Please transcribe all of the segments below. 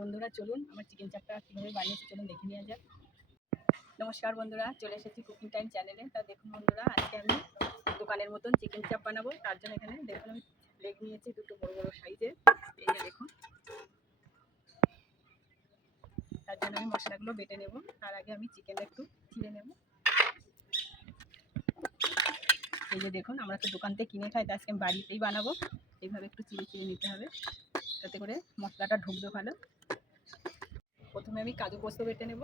বন্ধুরা চলুন আমার চিকেন চাপটা কীভাবে বানিয়েছি চলুন দেখে নেওয়া যাক। নমস্কার বন্ধুরা, চলে এসেছি কুকিং টাইম চ্যানেলে। তা দেখুন বন্ধুরা, আজকে আমি দোকানের মতন চিকেন চাপ বানাবো। তার জন্য এখানে দেখুন আমি লেগ নিয়েছি দুটো বড় বড় সাইজের। এই যে দেখুন, তার জন্য আমি মশলাগুলো বেটে নেব। তার আগে আমি চিকেনটা একটু চিড়ে নেব। এই যে দেখুন, আমরা তো দোকান থেকে কিনে খাই, তা আজকে আমি বাড়িতেই বানাবো। এইভাবে একটু চিড়ে চিড়ে নিতে হবে, তাতে করে মশলাটা ঢুকবে ভালো। প্রথমে আমি কাজু পোস্ত বেটে নেব।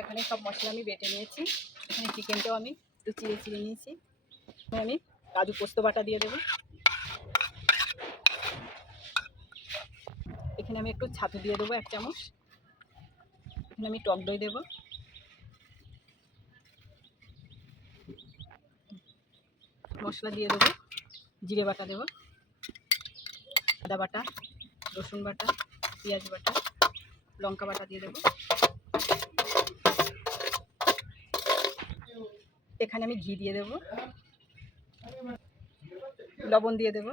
এখানে সব মশলা আমি বেটে নিয়েছি। এখানে চিকেনটাও আমি একটু চিড়ে চিড়ে নিয়েছি। আমি কাজু পোস্ত বাটা দিয়ে দেবো। এখানে আমি একটু ছাতু দিয়ে দেবো 1 চামচ। এখানে আমি টক দই দেবো। মশলা দিয়ে দেবো, জিরে বাটা দেবো, আদা বাটা, রসুন বাটা, পেঁয়াজ বাটা, লঙ্কা বাটা দিয়ে দেবো। এখানে আমি ঘি দিয়ে দেবো, লবণ দিয়ে দেবো,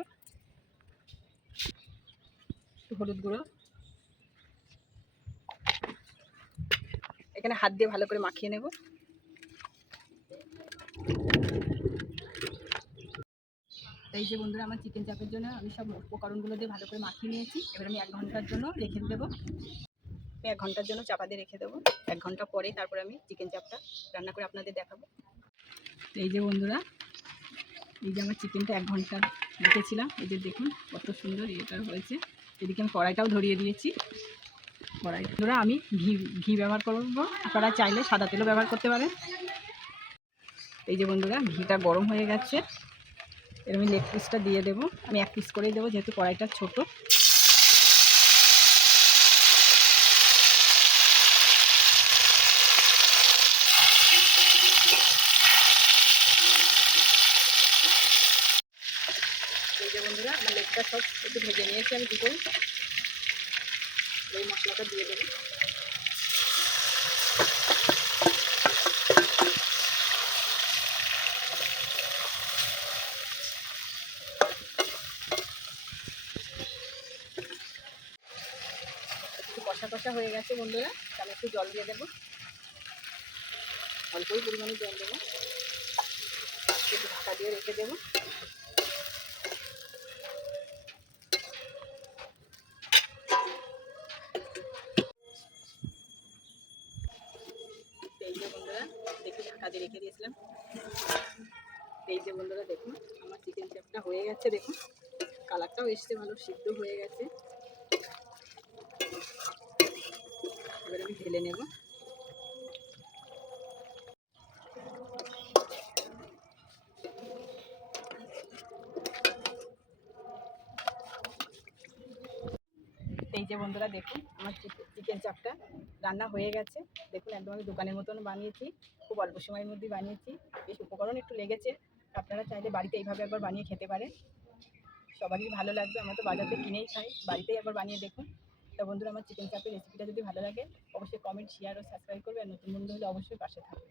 একটু হলুদ গুঁড়ো। এখানে হাত দিয়ে ভালো করে মাখিয়ে নেব। এই যে বন্ধুরা, আমার চিকেন চাপের জন্য আমি সব উপকরণগুলো দিয়ে ভালো করে মাখিয়ে নিয়েছি। এবার আমি 1 ঘন্টার জন্য রেখে দেবো। আমি 1 ঘন্টার জন্য চাপা দিয়ে রেখে দেবো। 1 ঘন্টা পরে তারপরে আমি চিকেন চাপটা রান্না করে আপনাদের দেখাবো। এই যে বন্ধুরা, এই যে আমার চিকেনটা 1 ঘন্টা রেখেছিলাম। এই যে দেখুন কত সুন্দর এটা হয়েছে। এদিকে আমি কড়াইটাও ধরিয়ে দিয়েছি। কড়াই ধরে আমি ঘি ব্যবহার করবো। আপনারা চাইলে সাদা তেলও ব্যবহার করতে পারেন। এই যে বন্ধুরা, ঘিটা গরম হয়ে গেছে। এর আমি লেগ পিসটা দিয়ে দেবো। আমি 1 পিস করেই দেবো, যেহেতু কড়াইটা ছোট। এই যে বন্ধুরা, আমার লেগটা সব একটু ভেজে নিয়েছি আমি দুটোই। এই মশলাটা দিয়ে দেবো। একটু কষা কষা হয়ে গেছে বন্ধুরা, আমি একটু জল দিয়ে দেবো। অল্পই পরিমাণে জল দেবো। একটু ঢাকা দিয়ে রেখে দেবো। এই যে বন্ধুরা, দেখি ঢাকা দিয়ে রেখে দিয়েছিলাম। এই যে বন্ধুরা দেখুন, আমার চিকেন চাপটা হয়ে গেছে। দেখুন কালারটাও এসছে ভালো, সিদ্ধ হয়ে গেছে। এবার আমি ঢেলে নেব। এই যে বন্ধুরা দেখুন, আমার চিকেন চাপটা রান্না হয়ে গেছে। দেখুন একদম আমি দোকানের মতন বানিয়েছি, খুব অল্প সময়ের মধ্যে বানিয়েছি। বেশ উপকরণ একটু লেগেছে। আপনারা চাইলে বাড়িতে এইভাবে একবার বানিয়ে খেতে পারেন, সবারই ভালো লাগবে। আমরা তো বাজার থেকে কিনেই খাই, বাড়িতেই একবার বানিয়ে দেখুন। তো বন্ধুরা, আমার চিকেন চাপের রেসিপিটা যদি ভালো লাগে অবশ্যই কমেন্ট, শেয়ার ও সাবস্ক্রাইব করবে। আর নতুন বন্ধু হলে অবশ্যই পাশে থাকবে।